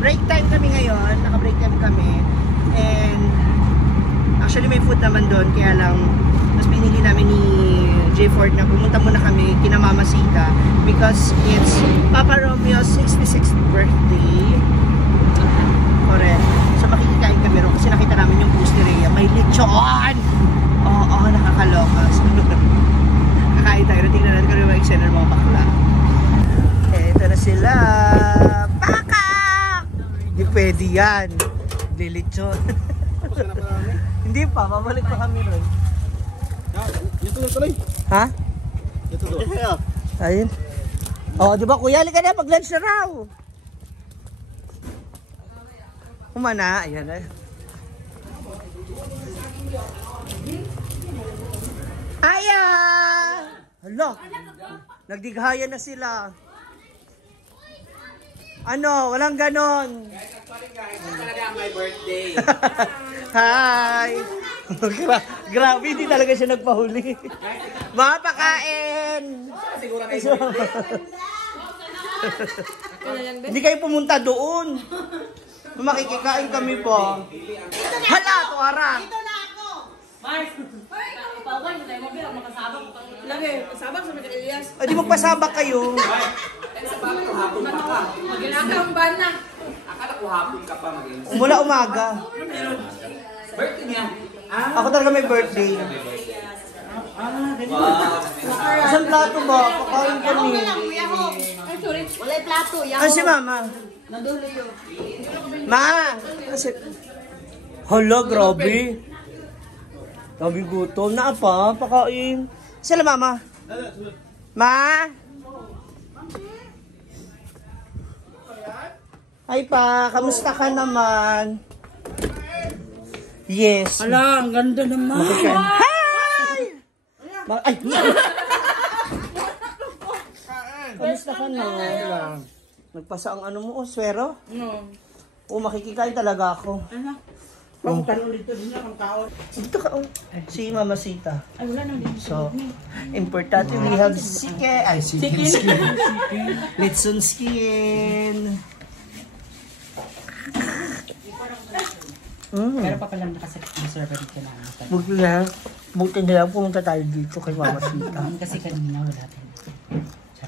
break time kami ngayon. Naka-break time kami. And actually may food naman doon. Kaya lang, mas pinili namin ni J. Ford na pumunta muna kami kina Mama Sita because it's Papa Romeo's 66th birthday. Correct. So makikikain kami ron kasi nakita namin yung post ni Rhea. May lechon! Oo, nakakaloka. Kakain tayo. Tingnan natin kung may eksena ng mga bakla. Ito na sila. Baka! Hindi pwede yan. Lilechon. Hindi pa. Babalik pa kami ron. Ito na tuloy. Ha? Ito doon. Ayun. Oh, di ba kuya? Halika na. Mag-lunch na raw. Kumana. Ayan na. Aya! Hala. Nagdighayan na sila. Ano? Walang ganon. Guys, talaga my birthday. Hi! Grabe, hindi talaga siya nagpahuli. Mga pakain! Siguro na ito. Hindi kayo pumunta doon. Makikikain kami po. Hala, tuwara! Ito na ako! Mars! Pawal, hindi tayo mabila, makasabak. Lagi, pasabak sa mga Elias. Ay, di magpasabak kayo. Maginagawang ban na. Akala ko hapon ka pa mag-inis. Mula umaga. Birthday niya. Ako talaga may birthday. Isang plato ba? Kakain kami. Ay, sorry. Wala'y plato. Ano si mama? Nadulo yun. Ma! Kasi... Hala, grabe. Grabe gutom. Na pa, pakain. Sila mama? Ma? Ay pa, kamusta ka naman? Yes. Ala, ang ganda naman. Hi! Ay! Kamusta ka na? Nagpasa ang ano mo, swero? No. O, makikikain talaga ako. Ano? Pagkutan ulit ito din ang tao. Dito ka, si Mama Sita. Ay, wala nang din. So, importante we have sike. Ay, skin. Litson skin. Pero pa pala nakasakit na server ka na. Buti na. Buti na lang pumunta tayo dito kay Mama Sita. Kasi kanina wala tayo.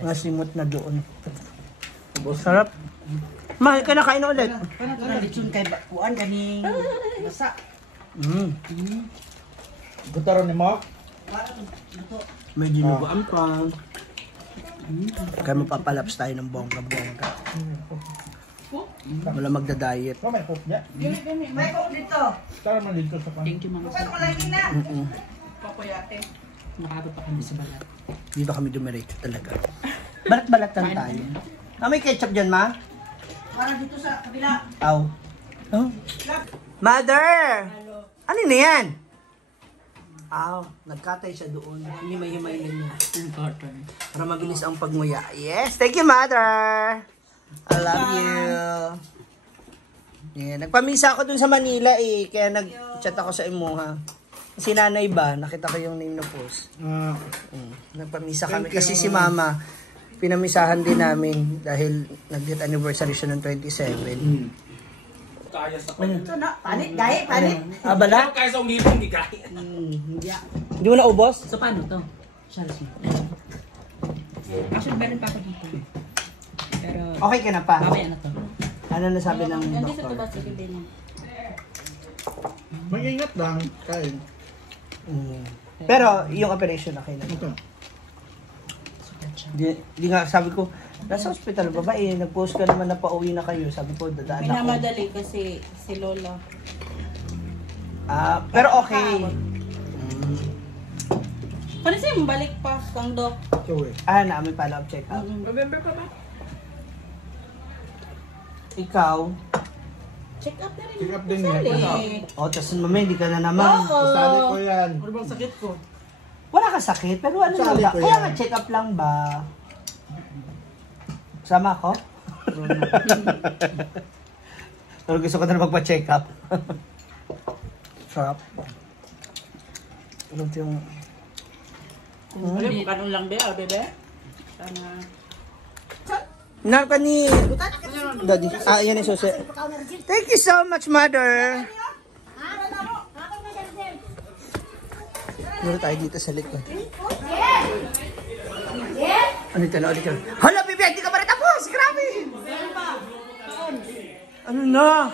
Nasimot na doon. Sarap. Mahal ka na, kain na ulit. Paano ito na lechon kay Bakuan ganing basa? Gutaron ni mo? May dinuguan pa. Kaya mapapalaps tayo ng bongga-bongga. Wala magda-diet. May cook niya. May ko dito. Tara man dito sa pan. Thank you mga Mm-mm. Papoyate. Nakabot pa kami sa balat. Dito kami dumiretso talaga. Balat-balatan tayo. May ketchup dyan, ma? Para dito sa kabila. Aw. Oh. Mother! Ano na yan? Aw, nagkatay siya doon. Himay-himay na niya. Para mabilis ang pagmuya. Yes! Thank you, Mother! I love you! Yeah, nagpamisa ako dun sa Manila eh. Kaya nag-chat ako sa imuha. Si nanay ba? Nakita ko yung name na post. Nagpamisa kami. Kasi si mama, pinamisahan din namin dahil nag-date anniversary siya ng 27. Kaya sa Ito na, panit, gaya, panit. Ah, bala? Kaya sa ulibong di kaya. Hindi mo na ubos? So, paano to? Charles mo. Actually, meron pa ako dito. Pero, Okay ka na pa? mamaya na to. Ano nasabi ng Nandito to doktor? ba? Sige din na. Mag-ingat lang. Kain. Pero yung operation okay na. Ito. Di nga sabi ko, nasa hospital ba ba eh? Nag-post ka naman na pauwi na kayo. Sabi ko, dadaan ako. Minamadali kasi si Lola. Ah, pero okay. Kasi balik pa kang dok. Ah, namin follow-up check-up. November pa ba? Ikaw? Check up na rin. Check up din Sali. yan. O, tapos mamaya hindi ka na naman. Sali ko yan. Ano bang sakit ko? Wala ka sakit, pero ano Sali lang ko ba? Kaya yan. nga check-up lang ba? Sama ako? Pero gusto ko na magpa-check up. Sarap. Ano yung... Ano, kanon lang ba, bebe? Sana. Narka ni Daddy. Yan yung susi. Thank you so much, Mother. Muro tayo dito sa likod. Ano ito na ulit yun? Hala, Bibi! Hindi ka pa rin tapos! Grabe! Ano na?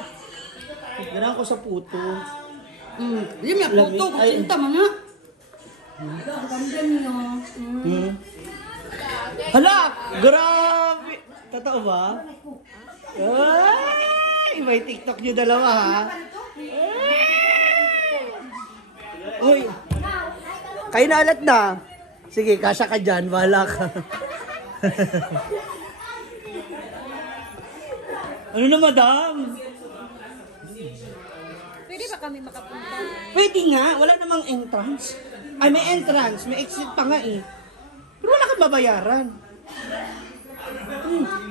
Ganaan ko sa puto. Hindi may puto. Kusinta mga. Hala! Grabe! Totoo ba? Ay! May TikTok nyo dalawa, ha? Uy! Kayo na alat na. Sige, kasya ka dyan. Wala ka. Ano na, madam? Pwede ba kami makapunta? Pwede nga. Wala namang entrance. Ay, may entrance. May exit pa nga eh. Pero wala kang babayaran.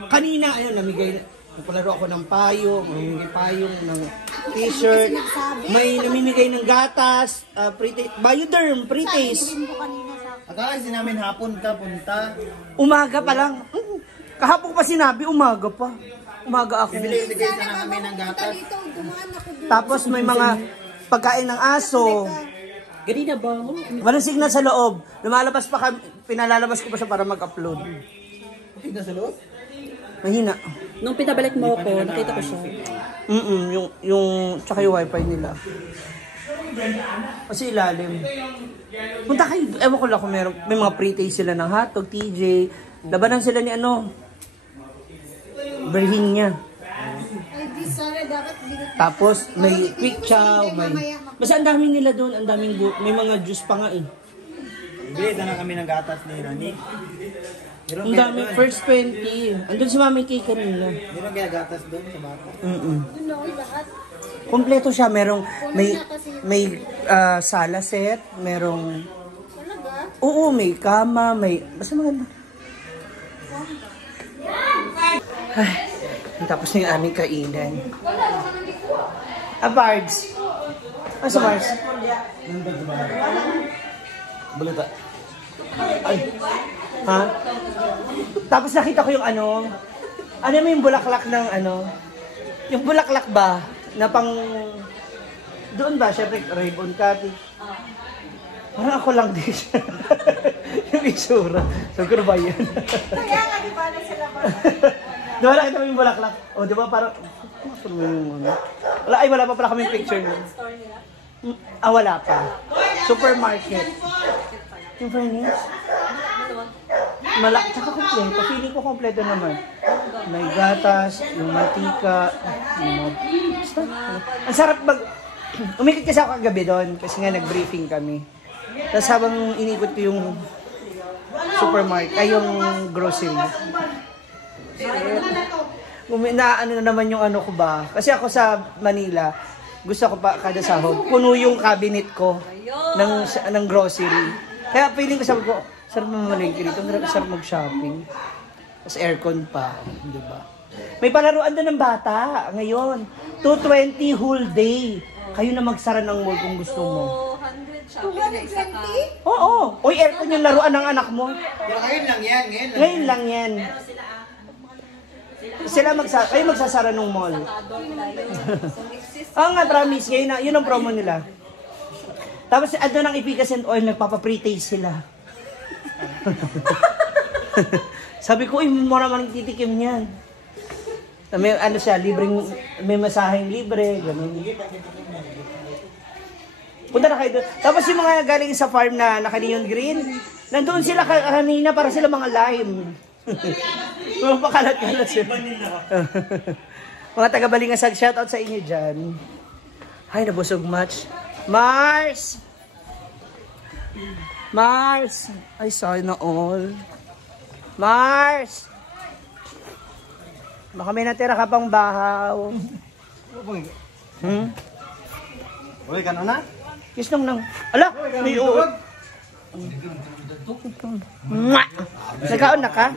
Kanina, ayun, namigay. Nagpalaro ako ng payong. Namimigay payong ng t-shirt. May namimigay ng gatas. Bioderm, pre-taste. Akala kasi namin hapon ka punta. Umaga pa lang. Kahapon pa sinabi, umaga pa. Umaga ako. Bibigay sana kami ng gatas. Tapos may mga pagkain ng aso. Ganina ba? Walang signal sa loob. Lumalabas pa kami, pinalalabas ko pa siya para mag-upload. Tignan sa loob? Mahina. Nung pinabalik mo ako, nakita ko siya. Tsaka yung wifi nila. Kasi ilalim. Punta kayo, ewan ko lang kung may mga pre-taste sila ng hotdog, TJ. Labanan sila ni Berhin niya. Tapos may quick chow, basta ang dami nila doon, ang daming may mga juice pa nga eh. Bili na kami ng gatas ni Nani. Ang dami, first 20. Andun si Mami Kay kanina. Meron kaya gatas doon sa bata. Kompleto siya, may sala set, merong oo, may kama, basta maganda. Ay, tapos na yung aming kainan. Bards. Ano sa Bards? Balita. Ay. Ha? Tapos nakita ko yung ano mo yung bulaklak ng yung bulaklak ba? Na pang, doon ba? Siyempre, ribbon cutting. Parang ako lang din siya. Yung isura. Sabi ko na ba yan? Kaya nga, di ba na sila ba? Di ba nakita mo yung bulaklak? O, di ba parang, wala pa pala kami picture nun. Wala pa. Supermarket. Yung French? Tsaka kompleto. Feeling ko kompleto naman. May gatas, yung mantika, ang sarap umikot kasi ako kagabi doon kasi nga nag-briefing kami. Tapos habang inikot ko yung supermarket, yung grocery. Ano na naman yung ko ba? Kasi ako sa Manila, gusto ko pa kada sahod, puno yung cabinet ko ng grocery. Kaya feeling ko, sabi ko, sarap mamalengke dito, sarap mag-shopping. Tapos aircon pa, di ba? May palaruan doon ng bata ngayon. 220 whole day. Kayo na magsara ng mall kung gusto mo. 220? Oo. Uy, aircon yung laruan ng anak mo. Ngayon lang yan, Ngayon lang yan. Kayo magsasara ng mall. Oo nga, promise. Yun ang promo nila. Tapos ando ng Efficacy and Oil, nagpapa-pre-taste sila. Sabi ko, mo naman titikim niyan. May siya, may masaheng libre, gano'n. Punta na kayo doon. Tapos yung mga galing sa farm na naka-neon green, nandoon sila kanina para sila mga lime. Mga pakalat-kalat sila. Mga taga-Balingasag, shoutout sa inyo dyan. Ay, nabusog much. Mars! Ay, sana all. Mars! Baka may natira ka pang bahaw. Uy, kano na? Kiss nang. Ala! May uod. Nagkaon na ka?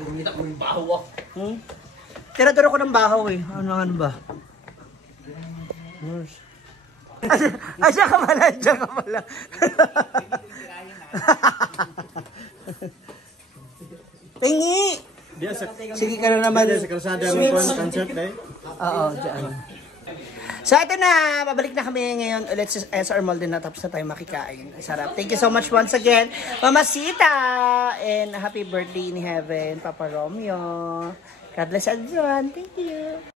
Tira-tira ko ng bahaw eh. Ano ba? Asya ka pala. Tingi! Dia sa Sige ka na naman. sa kalsada mo po concert eh. Oo, dyan. So ito na, babalik na kami ngayon ulit sa SR Mall din na tapos na tayo makikain. Ang sarap. Thank you so much once again, Mama Sita! And happy birthday in heaven, Papa Romeo. God bless everyone. Thank you.